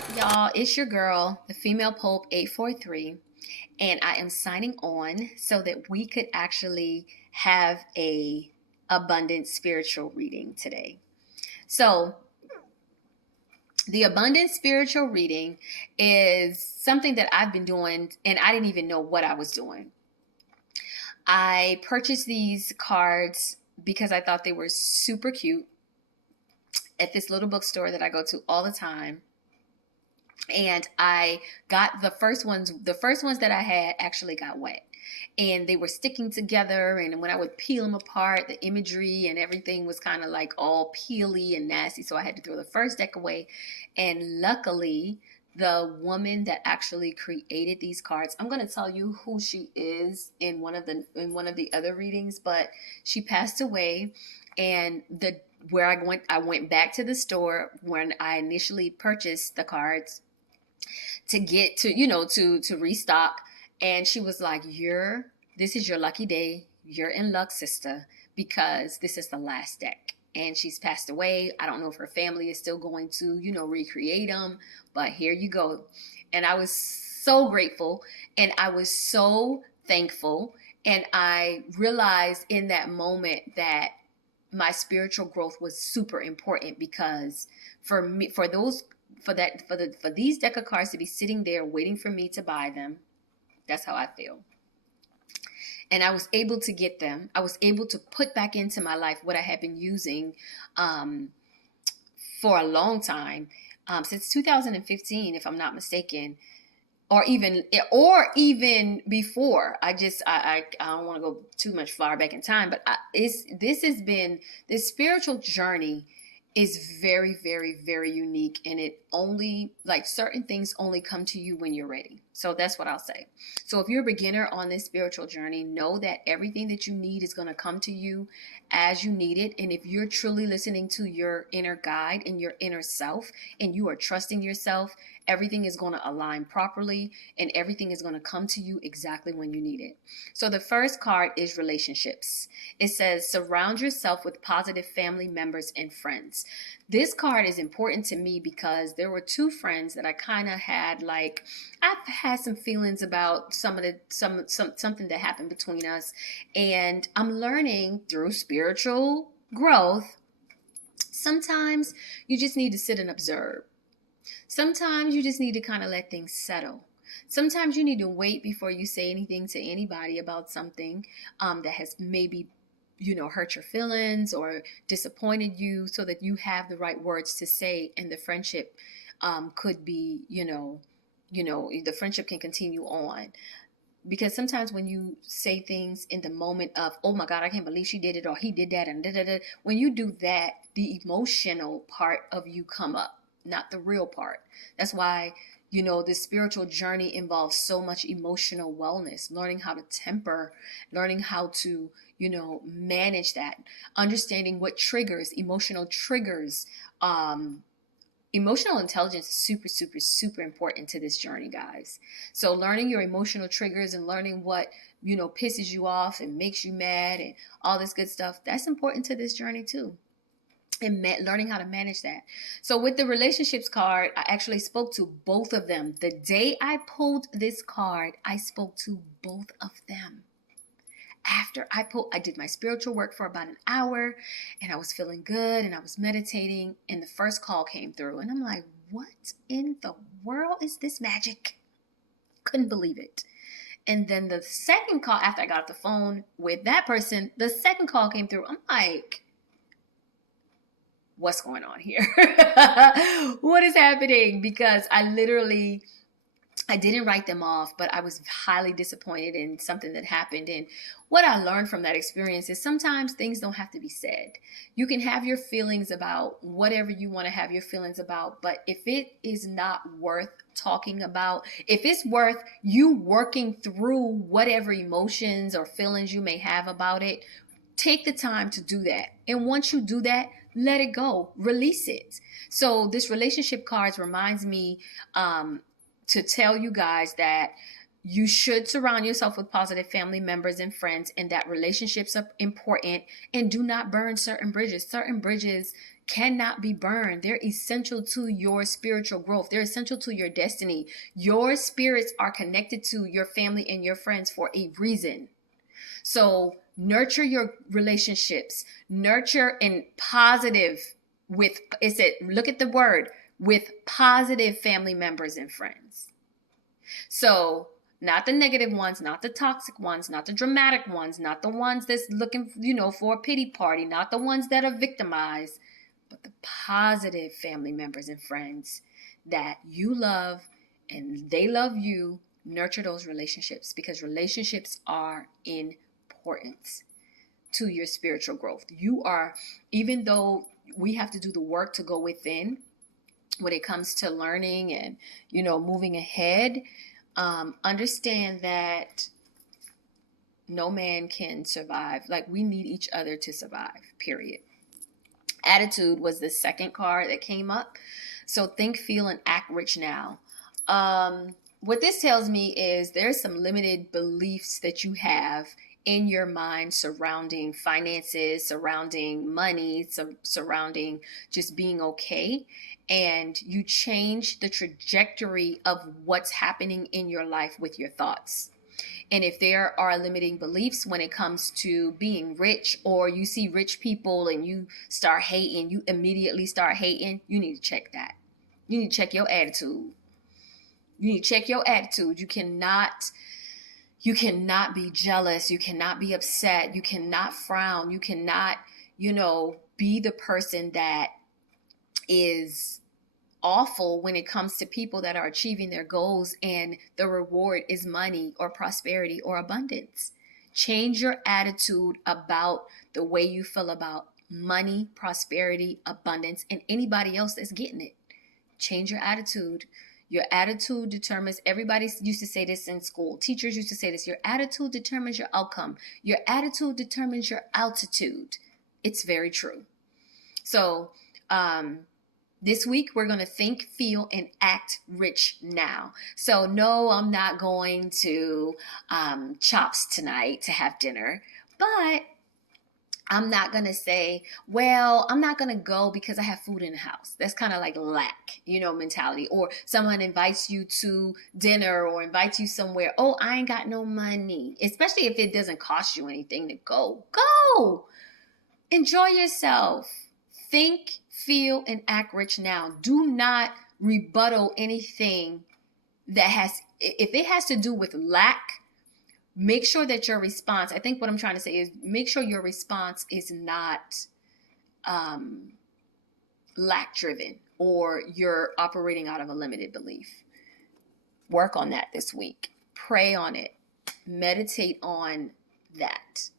up, y'all? It's your girl, the Female Pope 843, and I am signing on so that we could actually have a abundant spiritual reading today. So, the abundant spiritual reading is something that I've been doing and I didn't even know what I was doing. I purchased these cards because I thought they were super cute at this little bookstore that I go to all the time. And I got the first ones that I had actually got wet, and they were sticking together, and when I would peel them apart, the imagery and everything was kind of like all peely and nasty, so I had to throw the first deck away. And luckily, the woman that actually created these cards, I'm going to tell you who she is in one of the other readings, but she passed away. And the where I went back to the store when I initially purchased the cards to get to restock, and she was like, this is your lucky day, you're in luck, sister, because this is the last deck. And she's passed away. I don't know if her family is still going to recreate them, but here you go. And I was so grateful, and I was so thankful, and I realized in that moment that my spiritual growth was super important, because for me, for these deck of cards to be sitting there waiting for me to buy them, that's how I feel. And I was able to get them. I was able to put back into my life what I had been using for a long time, since 2015, if I'm not mistaken, or even before. I don't want to go too much far back in time, but this spiritual journey is very, very, very unique, and it only, like, certain things only come to you when you're ready. So that's what I'll say. So if you're a beginner on this spiritual journey, know that everything that you need is going to come to you as you need it. And if you're truly listening to your inner guide and your inner self, and you are trusting yourself, everything is going to align properly, and everything is going to come to you exactly when you need it. So the first card is relationships. It says, surround yourself with positive family members and friends. This card is important to me because there were two friends that I kind of had, like, I've had some feelings about something that happened between us, and I'm learning through spiritual growth. Sometimes you just need to sit and observe. Sometimes you just need to kind of let things settle. Sometimes you need to wait before you say anything to anybody about something that has maybe hurt your feelings or disappointed you, so that you have the right words to say, and the friendship could be, the friendship can continue on. Because sometimes when you say things in the moment of, oh my God, I can't believe she did it, or he did that, and da da da, when you do that, the emotional part of you come up, not the real part. That's why this spiritual journey involves so much emotional wellness, learning how to temper, learning how to manage that, understanding what triggers, emotional triggers. Emotional intelligence is super, super, super important to this journey, guys. So learning your emotional triggers and learning what pisses you off and makes you mad and all this good stuff, that's important to this journey too, and learning how to manage that. So with the relationships card, I actually spoke to both of them. The day I pulled this card, I spoke to both of them. After I did my spiritual work for about an hour, and I was feeling good, and I was meditating, and the first call came through, and I'm like, what in the world is this magic? Couldn't believe it. And then the second call, after I got off the phone with that person, the second call came through. I'm like, what's going on here? What is happening? Because I didn't write them off, but I was highly disappointed in something that happened. And what I learned from that experience is sometimes things don't have to be said. You can have your feelings about whatever you want to have your feelings about, but if it is not worth talking about, if it's worth you working through whatever emotions or feelings you may have about it, take the time to do that. And once you do that, let it go, release it. So this relationship cards reminds me to tell you guys that You should surround yourself with positive family members and friends, and that relationships are important. And do not burn certain bridges. Certain bridges cannot be burned. They're essential to your spiritual growth, they're essential to your destiny. Your spirits are connected to your family and your friends for a reason. So nurture your relationships, nurture and positive with, it said, look at the word, with positive family members and friends. So not the negative ones, not the toxic ones, not the dramatic ones, not the ones that's looking, for a pity party, not the ones that are victimized, but the positive family members and friends that you love and they love you. Nurture those relationships, because relationships are important to your spiritual growth. You are, even though we have to do the work to go within when it comes to learning and, moving ahead, understand that no man can survive. Like, we need each other to survive, period. Attitude was the second card that came up. So think, feel, and act rich now. What this tells me is there's some limited beliefs that you have in your mind surrounding finances, surrounding money, surrounding just being okay. And you change the trajectory of what's happening in your life with your thoughts. And if there are limiting beliefs when it comes to being rich, or you see rich people and you start hating, you immediately start hating, you need to check that. You need to check your attitude. You need to check your attitude. You cannot be jealous. You cannot be upset. You cannot frown. You cannot, be the person that is awful when it comes to people that are achieving their goals and the reward is money or prosperity or abundance. Change your attitude about the way you feel about money, prosperity, abundance, and anybody else that's getting it. Change your attitude. Your attitude determines, everybody used to say this in school. Teachers used to say this. Your attitude determines your outcome. Your attitude determines your altitude. It's very true. So, this week, we're going to think, feel, and act rich now. So no, I'm not going to Chops tonight to have dinner, but I'm not going to say, well, I'm not going to go because I have food in the house. That's kind of like lack, mentality. Or someone invites you to dinner or invites you somewhere. Oh, I ain't got no money. Especially if it doesn't cost you anything to go. Go! Enjoy yourself. Think, feel, and act rich now. Do not rebuttal anything that if it has to do with lack, make sure that your response, I think what I'm trying to say is make sure your response is not lack driven, or you're operating out of a limited belief. Work on that this week. Pray on it. Meditate on that.